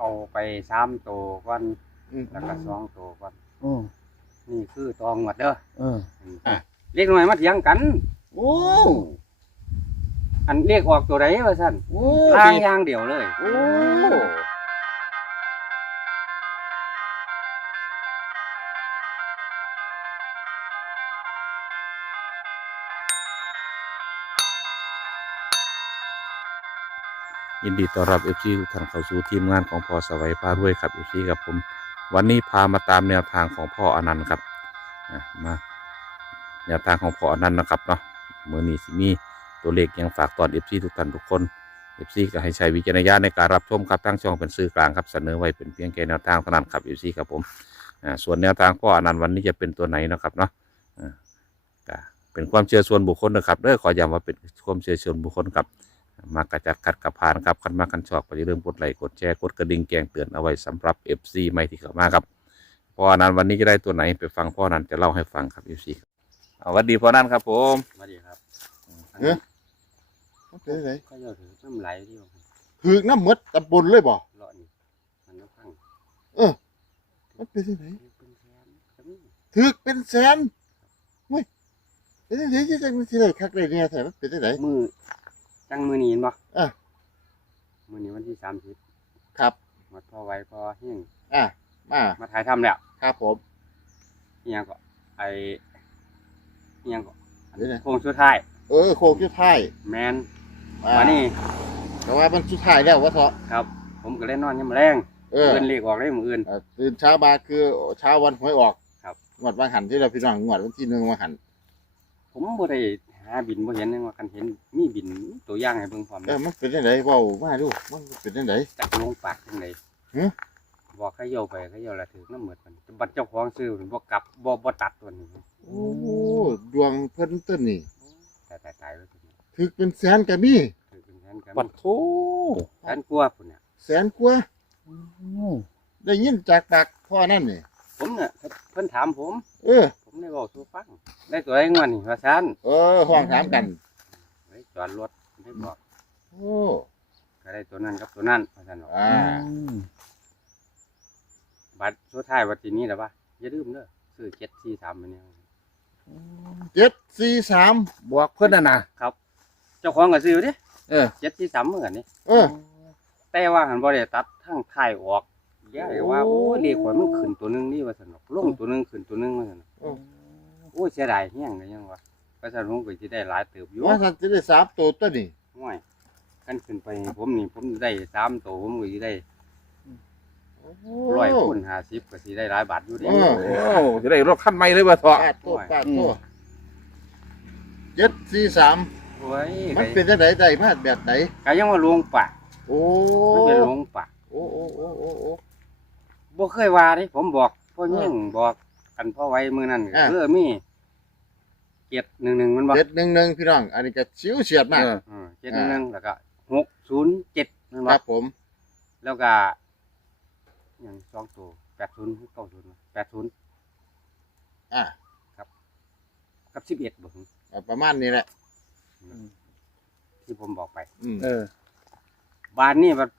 เอาไปสามตัวก่อนอืมแล้วก็สองตัวก่อนอืมนี่คือตองหมดเด้อเออ อะ เรียกหน่อยมาเถียงกัน โอ้อันเรียกออกตัวไหนว่าสั่นโอ้ล่างสิอย่างเดียวเลย โอ้ ยินดีต้อนรับเอฟซีทุกท่านเข้าสู่ทีมงานของพ่อสวัยพารวยครับเอฟซีครับผม วันนี้พามาตามแนวทางของพ่ออนันต์ครับอะมาแนวทางของพ่ออนันต์นะครับเนาะเมื่อนี้สิมีตัวเลขยังฝากตอนเอฟซีทุกท่านทุกคนเอฟซีก็ให้ใช้วิจารณญาณในการรับชมครับตั้งช่องเป็นสื่อกลางครับเสนอไว้เป็นเพียงแค่แนวทางเท่านั้นครับเอฟซีครับผมอ่าส่วนแนวทางพ่ออนันต์วันนี้จะเป็นตัวไหนนะครับเนาะอ่าก็เป็นความเชื่อส่วนบุคคลนะครับเด้อขอย้ำว่าเป็นความเชื่อส่วนบุคคลครับ มากระจัดขัดกระพานครับคันมากันชอบก็อย่าลืมกดไลค์กดแชร์กดกระดิ่งแจ้งเตือนเอาไว้สำหรับ FC ใหม่ที่เข้ามาครับพ่ออนันต์วันนี้จะได้ตัวไหนไปฟังพ่ออนันต์จะเล่าให้ฟังครับ FC ครับเอาสวัสดีพ่ออนันต์ครับผมมาดีครับเอ๊ะมันเป็นไงก็เยอะถือน้ำไหลที่ว่าถึกน้ำหมดตำบลเลยบ่เลาะนี่มันน้ำพังมันเป็นยังไงเป็นแสนก็มีถึกเป็นแสนเฮ้ยเป็นยังไงที่จังที่ไหนคักเลยเนี่ยแต่มันเป็นยังไงมือ จังมือนีเห็นบ่อะมือนี้วันที่สามสิบครับมาพอไว้พอเฮี้ยงอะมามาถ่ายทำแล้วครับผม อิหยังก็ไออิหยังก็อันเดี๋ยวนะ โค้งสุดท้าย เออโคกที่ท้ายแมนอ่ามานี่แต่ว่ามันสุดท้ายแล้ววะเถอะครับ ผมก็เล่นนอนยามมอแรงเออเงินเรียกออกได้มืออื่น เอ่อตื่นเช้ามาคือเช้าวันหวยออกครับ งวดวันหันที่เราพี่น้องงวดวันที่หนึ่งวันหันผมบ่ได้หาบินบ่เห็นเลยว่ากันเห็นมีบินตัวอย่างให้เบิ่งพร้อมเออมันเป็นยังไงเว้ามาดูมันเป็นยังไง จักลงปากจังไดหึ บอกเขาเหี่ยวไปเขาเหี่ยวละถึงน้ำเหมือดมันบัดเจ้าของซื้อมันบ่กลับบ่บ่ตัดตัวนี้โอ้ดวงเพิ่นต้นนี่ตายตายตายแล้วตัวนี้ถึกเป็นแสนก็มีถือเป็นแสนกันปัดโถแสนกว่าพุ่นน่ะแสนกว่าอืมได้ยินจากปากพ่อนั่นนี่ผมเนี่ยเพิ่นถามผม เออ ผมได้บอกสู่ฟัง ได้ตัวไอ้งวนนี่ว่าซั่นเออห้องถามกัน ไว้จอดรถได้บอกโอ้ก็ได้ตัวนั้นกับตัวนั้นว่าซั่นบอกอ่าอืมบัดสุดท้ายวันที่นี้แหละว่าอย่าลืมเด้อซื้อ743ไปเนี่ยเจ็ดสี่สามบวกเพื่อนน่ะนะครับ เจ้าของก็ซื้อเด้เออ743เหมือนกันนี่เออ แต่ว่าหันบ่ได้ตัดทั้งท้ายออกย่าเลยว่าโอ้โอ้ยเลขข่อยมันขึ้นตัวหนึงนี่ว่าซั่นดอกลงตัวหนึงขึ้นตัวหนึงว่าซั่นดอกโอ้ โอ้ยเสียดายแฮงเลยยังว่าก็ซั่นผมก็สิได้หลายเติบอยู่ว่าท่านจะได้สามตัวตัวนี่ห่วยกันขึ้นไปผมนี่ผมได้สามตัวผมก็สิได้ร้อยคูณ50ก็สิได้หลายบาทอยู่เด้เออโอ้จะได้รถคันใหม่เลยว่ะเถอะปาดตัวปาดตัวเจ็ดสี่สามโอ้ยมันเป็นจังไดได้มาแบบไหนก็ยังว่าหลวงปากโอ้มันเป็นหลวงปากโอ้โอ้โอ้โอ้โอ้บ่เคยว่าเด้ผมบอกพ่อยิ่งบอก กันพ่อไว้มื้อนั้นอ่าคือมีเจ็ดหนึ่งหนึ่งมันบอกเจ็ดหนึ่งหนึ่งพี่น้อง อันนี้ก็ชิวเฉียดมากเอออืมเจ็ดหนึ่งหนึ่งแล้วก็หกศูนย์เจ็ดมันคบอรักบผม แล้วก็อย่างสองตัวแปดศูนย์เก้าศูนย์แปดศูนย์อ่ากับสิบเอ็ดบอกประมาณนี้แหละ ที่ผมบอกไป อืมเออบ้านนี่แบบ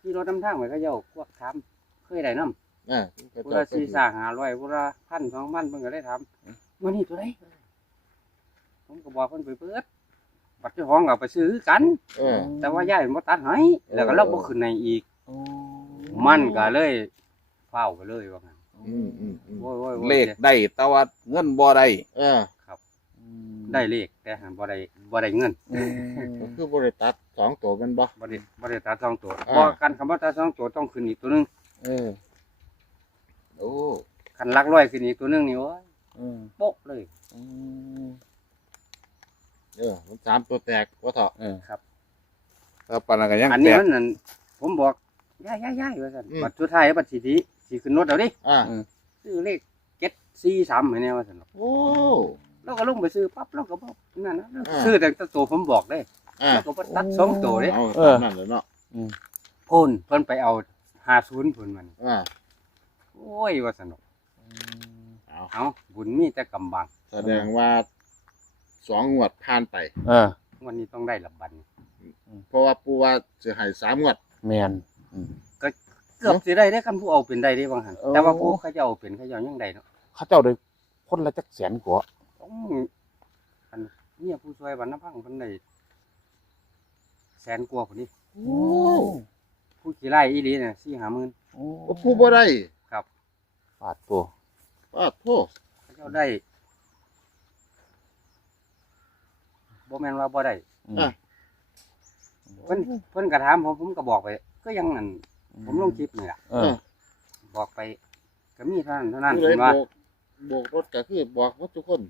ที่รถน้ำทางไปเขาเจ้าพวกทำเคยได้น้ำ อ่าเวลาสี่สาหาร้อยเวลาพันสองพันเพิ่นก็ได้ทำวันนี้ตัวไหนผมก็บอกเพิ่นไปเปิดบัตรเจ้าของก็ไปซื้อคือกัน เออ แต่ว่าย่ายมันบ่ตัดให้แล้วก็เราบ่ขึ้นในอีกโอ้มันก็เลยเฝ้าไปเลยว่างั้นอืมอืมอืมโอ้ยโอ้ยโอ้ยเลขได้แต่ว่าเงินบ่ได้เออได้เลขแต่หันบ่ได้บ่ได้เงินอืมก็คือบริตัดสองตัวแมันบ่ บ่ได้บ่ได้ตัดสองตัวอ่า บ่กันคำว่าตัดสองตัวต้องขึ้นอีกตัวหนึง เออ โอ้คันหลักร้อยขึ้นอีกตัวหนึงนี่โอ้ยเออโป๊ะเลย อืมเออมันสามตัวแตกว่าเถอะเออครับ แล้วปานนั้นก็ยังอันแตนี้ก มันนั่นผมบอกย่ายๆๆว่าซั่นอืม บัดสุดท้ายบัดสิทีสิขึ้นรถเอาดิอ่าซื้อเลข743ให้แน่ว่าซั่นเนาะโอ้ เราก็ลงไปซื้อปั๊บเราก็บ่นั่นนะอ่า ซื้อแต่ตัวผมบอกเด้อ่าเราก็บ่ตัดสองตัวเด้เอาเออนั่นแหละเนาะโอนเพิ่นไปเอา50เพิ่นมันอ่า โอ้ยว่าสนุกเอาเอาบุญมีแต่กำบังแสดงว่าสองงวดผ่านไป เออวันนี้ต้องได้ละบันเพราะว่าปูว่าจะให้สามงวด แมนก็เกือบสิได้ได้คันผู้เอาเป็นได้ได้บางหันโอ้ แต่ว่าผู้เขาจะเอาเป็นเขาจะเอายังได้เนาะเขาเจ้าได้คนละจักแสนกว่าต้องอันเนี่ยผู้ช่วยบรรณพังเพิ่นได้แสนกว่าคนนี้โอ้ผู้ขี่ไล่อีหลีเนี่ยสี่ห้าหมื่นโอ้โอ้ผู้บ่ได้ ปาดตัวอ้าโทษเขาเจ้าได้บ่แม่นว่าบ่ได้อืมอะ เพิ่นเพิ่นก็ถามผมผมก็บอกไป ก็ยังนั่นผมลงคลิปนี่ล่ะเออ บอกไป ก็มีเท่านั้นเท่านั้นผู้ใดเห็นโบว่า กโบกรถก็คือบอกว่าทุกคน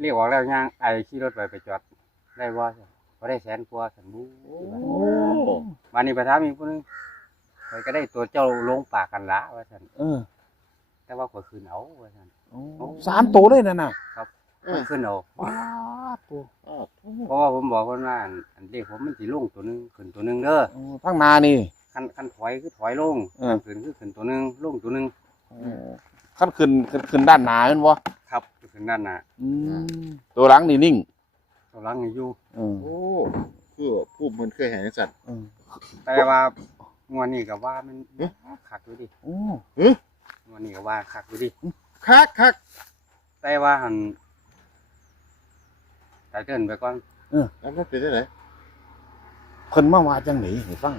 เรียกออกแล้วย่างไอ้ขี่รถไปไปจอดได้บ่บ่ได้แสนกว่าสันบูโอ้วันนี้ไปถามอีกผู้หนึงไปก็ได้ตัวเจ้าลงปากกันละว่าซั่นเออ แต่ว่าข่อยคืนเอาว่าซั่นสามตัวเลยนั่นน่ะเอข่ออยคืนเอาปาดตัวอ้าโทษเพราะว่าผมบอกเพิ่นว่าอันอันเด็กผมมันสิลงตัวหนึงขึ้นตัวหนึงเด้อเออทั้งนานี่ คันคันถอยคือถอยลงเออขึ้นคือขึ้นตัวหนึงลงตัวหนึงขั้นขึ้นขึ้นขึ้นด้านหนาแม่นบ่ครับขึ้นด้านหน้าอืมตัวหลังนี่นิ่งตัวหลังนี่อยู่ เออโอ้คือผู้มันเคยเห็นสัตว์ เออแต่ว่างวดนี้ก็ว่ามันเอ๊ะ คักอยู่ดิโอ้ง วดนี้ก็ว่าคักอยู่ดิคักคักแต่ว่าหันไตเติ้ลไปก่อนแล้วมันเป็นได้ไหนเพิ่นมาว่าจังไหนให้ฟัง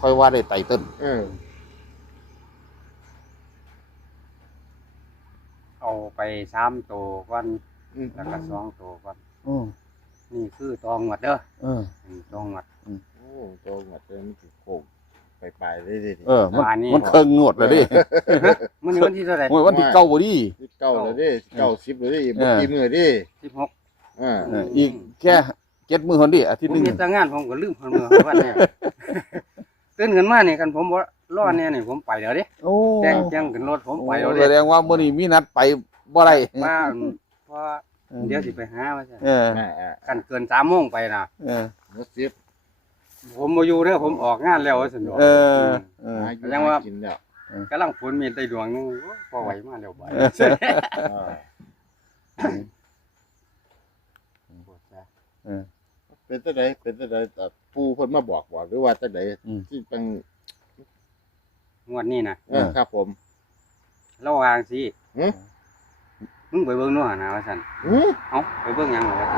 ค่อยว่าได้ไตเติ้ลเออเอาไปสามตัวก่อนอืมแล้วก็สองตัวก่อนอืมนี่คือตองหวัดเด้อเอออืมตองหวัดโอ้โจงหมดเลยมันถูกโค้ง ไปปลายเลยดิเออมันว่านี่ มันเคิงงวดเลยดิมันนี่วันที่เท่าไหร่โอ้ยวันที่เก้าบ่ดิที่เก้าเลยดิเก้าสิบเลยดิเอบ่อ กี่มือดิสิบหกเออเอออีกแค่เจ็ดมื้อคนดิอาทิตผย์มหนึงมีแต่งานผมก็ลืมคนเมืองวันนี้ตื่นขึ้นมาเนี่ยกันผมบ่รอดเนี่ยนี่ผมไปแล้วเด้โอ้แจ้งแจ้งขึ้นรถผมไปแล้วแสเด้ดงว่ามื้อนี้มีนัดไปบ่ได้มาเพราะเดี๋ยวสิไปหาว่าซั่นเอออ่าอ่ากันเกินสามโมงไปน่ะเออ หมดสิบ ผมบ่อยู่เด้อผมออกงานแล้วว่าซั่นดอกเออเออ หาอยู่ยังว่าหกินแล้วกำลังฝนมีได้ดวงหนึงโอ้พอไหวมาแล้วบ่ายอ่าปวดซะเออ เป็นจังไดเป็นจังไดแต่ผู้เพิ่นมาบอกบอกหรือว่าจังไดอืม ที่เป็นงวดนี้นะเออครับผม ระหว่างสิหือมึงไปเบิ่งนู่นนะว่าซั่นอือเอ้าไปเบิ่งหยังเหรอวะ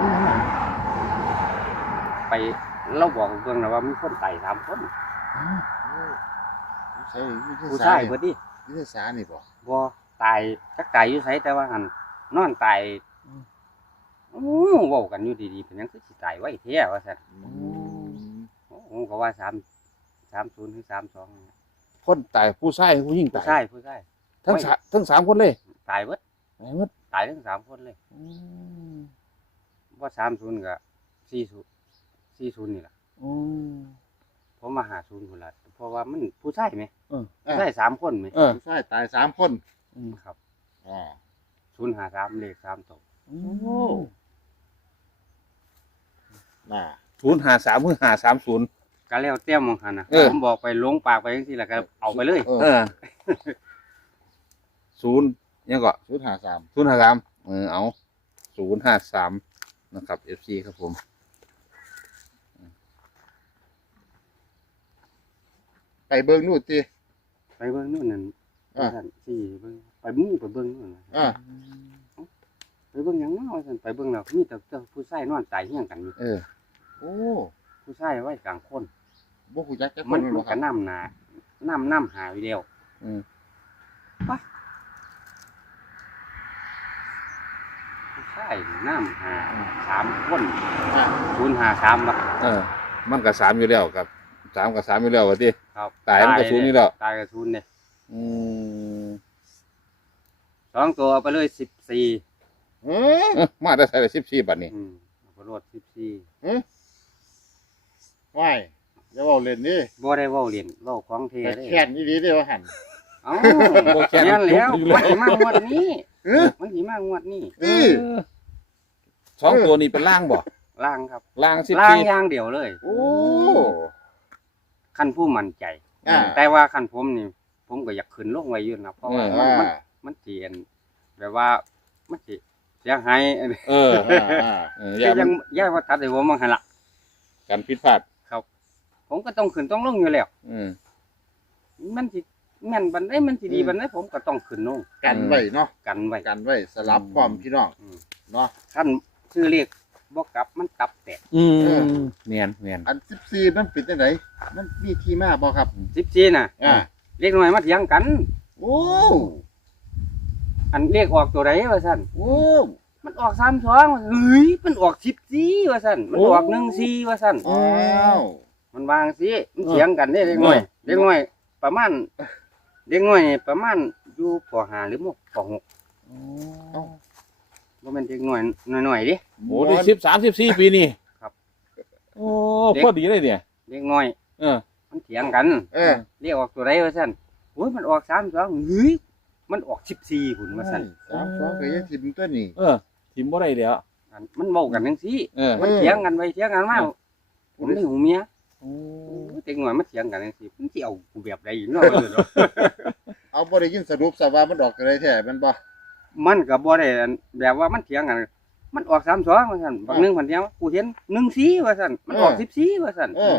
ไป เราบอกเบิ่งแล้วว่ามีคนไต่สามคนใช่วิทผู้ยาชาศายสตร์เบิดดิวิทยาศาสตร์นี่บ่บ่ตายจักตายอยู่ไสแต่ว่าหั่นนอนตายอืมโอ้เว้ากันอยู่ดีๆเป็นหยังคือสิตายไว้แท้ว่าซั่นอืมโอ้ผมก็ว่า3 30หรือ32คนตายผู้ชายผู้หญิงผู้ตายชายผู้ชาย ทั้งสามทั้งสามคนเลยตายเบิดไหนหมดตายทั้งสามคนเลยอืมว่า30ก็40 40นี่ ล่ะอืมผมมาหาศูนย์พุ่นล่ะเพราะว่ามันผู้ชายไหมเออ ผู้ชายสามคนไหมเออ ผู้ชายตายสามคนอืมครับอ่าศูนย์หาสามเลขสามตัวโอ้น่าศูนย์ห้าสามเพื่อห้าสามศูนย์ ก็แล้วเตี้ยมมองหันนะเออ ผมบอกไปลงปากไปยังที่แหละก็เอาไปเลยเออเออศูนย์ยังก็ชุดหาสามศูนย์ห้าสามเออเอาศูนย์ห้าสามนะครับเอฟซีครับผม ไปเบิ่งนู่นติไปเบิ้งนู่นนั่นอ่าท่านสี่เบิ้งไปมู่ไปเบิ้งนู่นน่ะอ่าไปเบิ้งหยังเนาะท่านไปเบิ้งแล้วมีแต่เจ้าผู้ชายนอนตายเฮี้ยงกันอยู่เออ โอ้ผู้ชายไว้กลางคน บ่ฮู้จักจักคมันนมันบ่คก็รับน้ำหนาน้ำน้ำหาอยู่เดียวอืม ผู้ชายน้ำหาสามคนอ่าศูนย์หาสามบักเออ มันกับสามอยู่แล้วครับสามกับสามอยู่แล้ววะที่ ครับตายมันก็ศูนย์นี่แล้วตายกับศูนย์เนี่ยอืมสองตัวเอาไปเลยสิบสี่เอ้ยเอ้อมาได้ใส่สิบสี่บาทนี่อืมเอาไปรวดสิบสี่ว้ายอย่าเว้าเล่นดิบ่ได้เว้าเรียนเว้าของเทแต่ได้แค้นอีหลีเด้ว่าหั่นเอ้าแค่นั้นแล้วมันสิมางวดนี้เออมันสิมางวดนี้เออสองตัวนี้เป็นล่างบ่ล่างครับล่างสิบล่างสี่อย่างเดียวเลย โอ้ คันผู้มั่นใจ อ่า แต่ว่าคันผมนี่ ผมก็อยากขึ้นลงไว้อยู่นะเพราะว่าเออมันอ่ามันมันสิอันแบบว่ามันสิเสียหายอันนี้เอออ่าอ่าเออคือย่าอมัยันงย่าว่าตัดให้ผมมาหั่นล่ะการผิดพลาดครับผมก็ต้องขึ้นต้องลงอยู่แล้ว อืม มันสิแม่นบันไดมันสิดีบันไดผมก็ต้องขึ้นลงกันไว้เนาะกันไว้ กันไว้สลับความพี่น้องอืม เนาะ ขั้นชื่อเรียก บ่กลับมันกลับแตกอืเออมเนียนเนียนอัน14มันเป็นจังไดมันมีที่มาบ่ครับ สิบสี่น่ะอ่า เรียกหน่อยมาเถียงกัน โอ้อันเรียกออกตัวใดว่าซั่นโอ้ มันออกสามสองเฮ้ยมันออกสิบสี่ว่าซั่นมันออกหนึ่งสี่ว่าซั่นอ้าว มันวางสิมันเถียงกันเด้เด็กน้อยเด็กน้อย ประมาณเด็กน้อยนี่ประมาณอยู่ปห้าหรือมปหก บ่แม่นเด็กน้อยน้อยๆเดิ โอ้ได้สิบสามสิบสี่ปีนี่ครับ โอ้พอดีเลยเนี่ย เด็กน้อย เออ มันเถียงกัน เออเรียกออกตัวใดว่าซั่นโอ้ยมันออกสามสองเฮ้ยมันออกสิบสี่พุ่นว่าซั่นสามสองก็ยังทิมตัวนี้เออทิมบ่ได้เดี๋ยวอันมันเว้ากันจังซี่เออมันเถียงกันไปเถียงกันมาผมได้หูเมียโอ้โอ้ยเด็กน้อยมันเถียงกันจังซี่มันสิเอากูแบบใดเนาะ เอาบ่ได้ยินสรุปซะว่ามันดอกอะไรแท้แมันบ่ มันก็บ่ได้อันแบบว่ามันเถียงกันมันออกสามสองว่าซั่นบางหนึงพันเดียวกูเห็นหนึ่งสี่ว่าซั่นมันออกสิบสี่ว่าซั่นเออ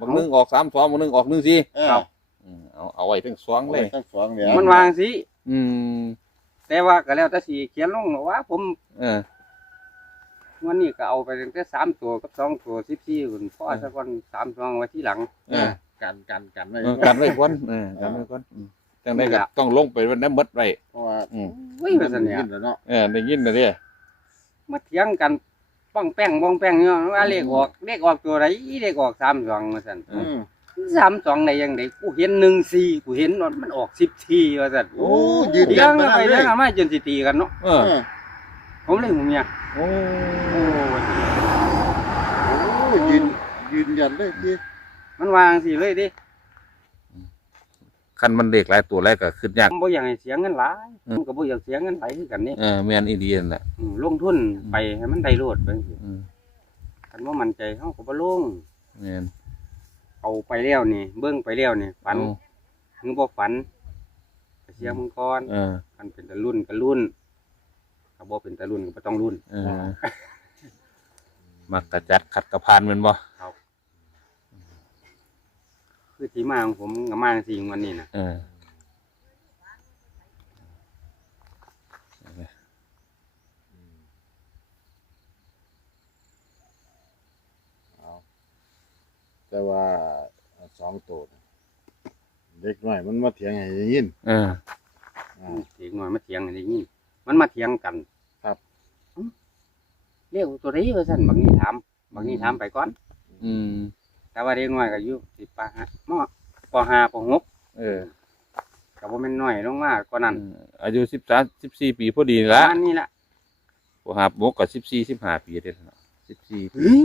บางหนึงออกสามสองบางหนึงออกหนึ่งสี่เออ ครับ อืมเอาเอาไว้ทั้งสองเลย ทั้งสองเนี่ยมันวางสิอืมแต่ว่าก็แล้วแต่สิเขียนลงว่า ผมเออ วันนี้ก็เอาไปตั้งแต่สามตัวกับสองตัวสิบสี่คุณพ่อสักวันสามสองไว้ที่หลัง เออ กันกันกันไว้เออกันไว้ก่อนเออกันไว้ก่อนอืม จังได้ก็ต้องลงไปวันนั้นหมดไว้เพราะว่าอืมเว้ยว่าซั่นเนี่ยยินแล้วเนาะเออได้ยินนะเด้มาเถียงกันป้องแป้งป้องแป้งเนาะว่าเลขออกเลขออกตัวไหนเลขออกสามสองว่าซั่นอืมสามสองในยังไงกูเห็นหนึ่งสี่กูเห็นมันออกสิบสี่ว่าสัตว์โอ้ยืนเถียยังนกัมานไปเลเถียยงกันมาจนสิตีกันเนาะเอเอออผมเลยหูเมียโอ้โอ้ยืนยืนยันเลยที่มันวางสิเลยดิ คันมันเด็กหลายตัวแรกก็ขึ้นยาก ผมบ่อยากให้เสียเงินหลายอืม ผมก็บ่อยากเสียเงินหลายคือกันนี่เออแม่นอีดีนั่นแหละอืมลงทุนไปให้มันได้โลดไปจังซี้อืมคันว่ามั่นใจเฮาก็บ่ลงแม่นเอาไปแล้วนี่ เบิ่งไปแล้วนี่ฝันเอาถึงบ่ฝันก็เสียมึงก่อนเออคันเป็นตะรุ่นก็รุ่นถ้าบ่เป็นตะรุ่นก็บ่ต้องรุ่น เออมักกระจัดขัดกระพานแมันบ่คื อที่มาของผมก็มาจังซี่วันนี้น่ะเออเอาแต่ว่าสองตัวเด็กน้อยมันมาเถียงให้ได้ยินเออ อ่า เถียงหน่อยมาเถียงอะไรนี่มันมาเถียงกันครับอืมเรียกตัวนี้ว่าสั่นบางนี้ถามบางนี้ถามไปก่อน อืม แต่ว่าเด็กน้อยก็อยู่สิปะฮะมอปห้าปหกเออก็บ่แม่นน้อยลงมากกว่านั้นอายุสิบสามสิบสี่ปีพอดีปละระมาณนี้ละผมหาบกกับสิบสี่สิบห้าปีเด้อสิบสี่เฮ้ย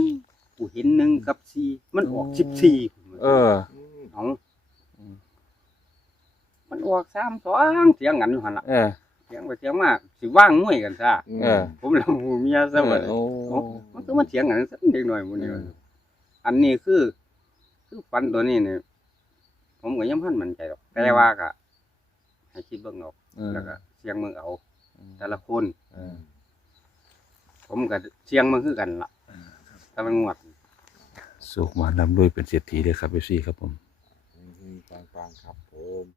กูเห็นหนึ่งกับสี่มันออกสิบสี่เออเอาอืมมันออกสามสองเถียงกันอยู่หันละเออเถียงไปเถียงมาสิว่างมวยกันซะเออผมเราหูเมียซะหมดโอ้มันก็มาเถียงกันซะเด็กน้อยหมื้นี้ว่าอันนี้คือ คือฟันตัวนี้เนี่ยผมก็ยังพันมั่นใจหรอกแต่ว่าก็ให้คิดเบิ่งออกเออ แล้วก็เสียงมือเอา แต่ละคนเออผมก็เสียงมือคือกันล่ะแต่ละงวด สุขมาลำด้วยเป็นเศรษฐีเลยครับพี่ซี่ครับผมฟังฟังๆครับผม